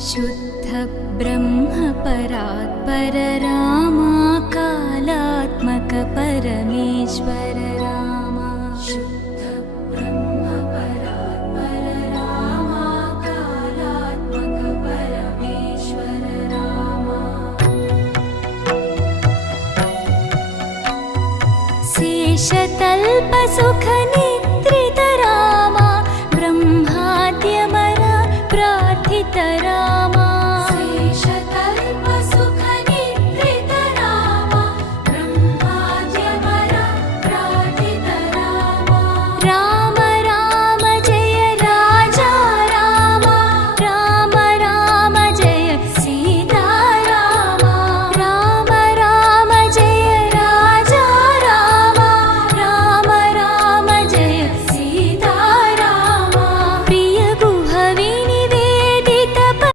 शुद्ध ब्रह्म परात्पर रामा कालात्मक परमेश्वर रामा शुद्ध ब्रह्म परात्पर रामा कालात्मक परमेश्वर रामा शेषतल्प सुख निद्रित रामा ब्रह्माद्यमर प्रार्थित रामा